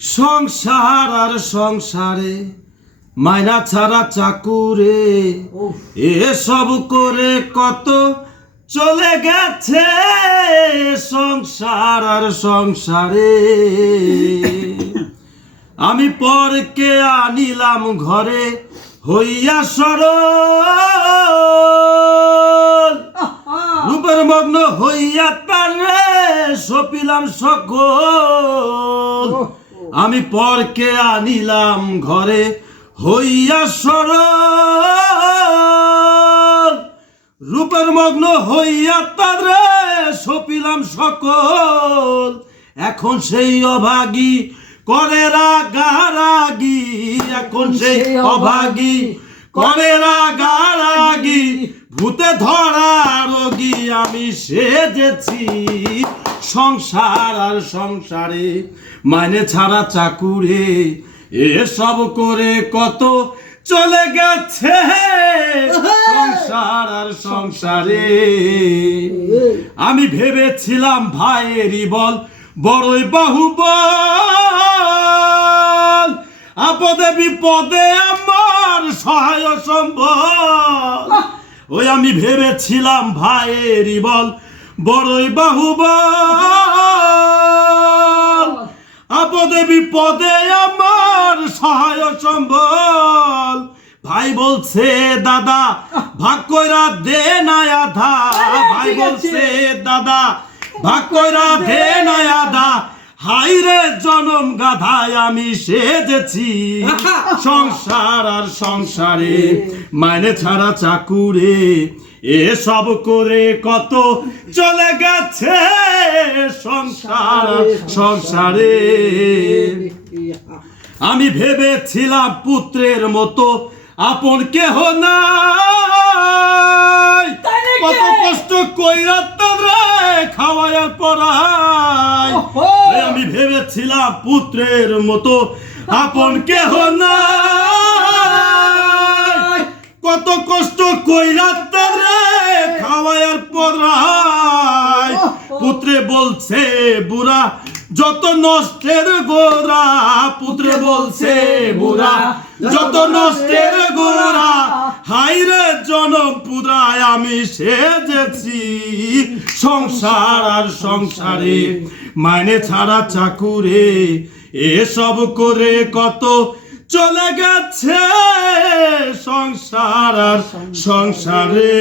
সংসার আর সংসারে মাইনা ছাড়া চাকুরে। এসব করে কত চলে গেছে সংসার আর সংসারে। আমি পরকে আনিলাম ঘরে হইয়া সরল। রূপের মগ্ন হইয়া তারে সপিলাম সকল। আমি পরকে আনিলাম ঘরে হইয়া সরল রূপের মগ্ন হইয়া তারে সপিলাম সকল। এখন সেই অভাগী করে রাগারাগি। এখন সেই অভাগী করে রাগারাগি। ভূতে ধরা রোগী আমি সেজেছি। সংসার আর সংসারে মানে ছাড়া চাকুরে, এসব করে কত চলে গেছে। সংসার আর সংসারে। আমি ভেবেছিলাম ভাইয়েরই বল, বড়ই বাহুবল। আপদে বিপদে আমার সহায় সম্ভব ওই আমি ভেবেছিলাম ভাইয়েরই বল বড়ই বাহুবল। আপদে বিপদে আমার সহায় সম্বল। ভাই বলছে দাদা ভাগ কইরা দে না আধা। ভাই বলছে দাদা ভাগ কইরা দে না আধা। হাই রে জনম গাধায় আমি সেজেছি সংসার আর সংসারে মাইনে ছাড়া চাকুরে এসব করে কত চলে গেছে সংসার সংসারে আমি ভেবেছিলাম পুত্রের মতো আপন কেহ নাকি? কত কষ্ট কইরা তারে খাওয়ার! এই আমি ভেবেছিলাম পুত্রের মতো আপন কেহ নাই। কত কষ্ট কইরা তারে খাওয়ার পুত্রে বলছে বুড়া যত নষ্টের গোরা পুত্রে বলছে বুড়া যত নষ্টের গোরা হাইরে জনপুরায় আমি সেজেছি। সংসার আর সংসারে, মাইনে ছাড়া চাকুরে, এসব করে কত চলে গেছে সংসার আর সংসারে।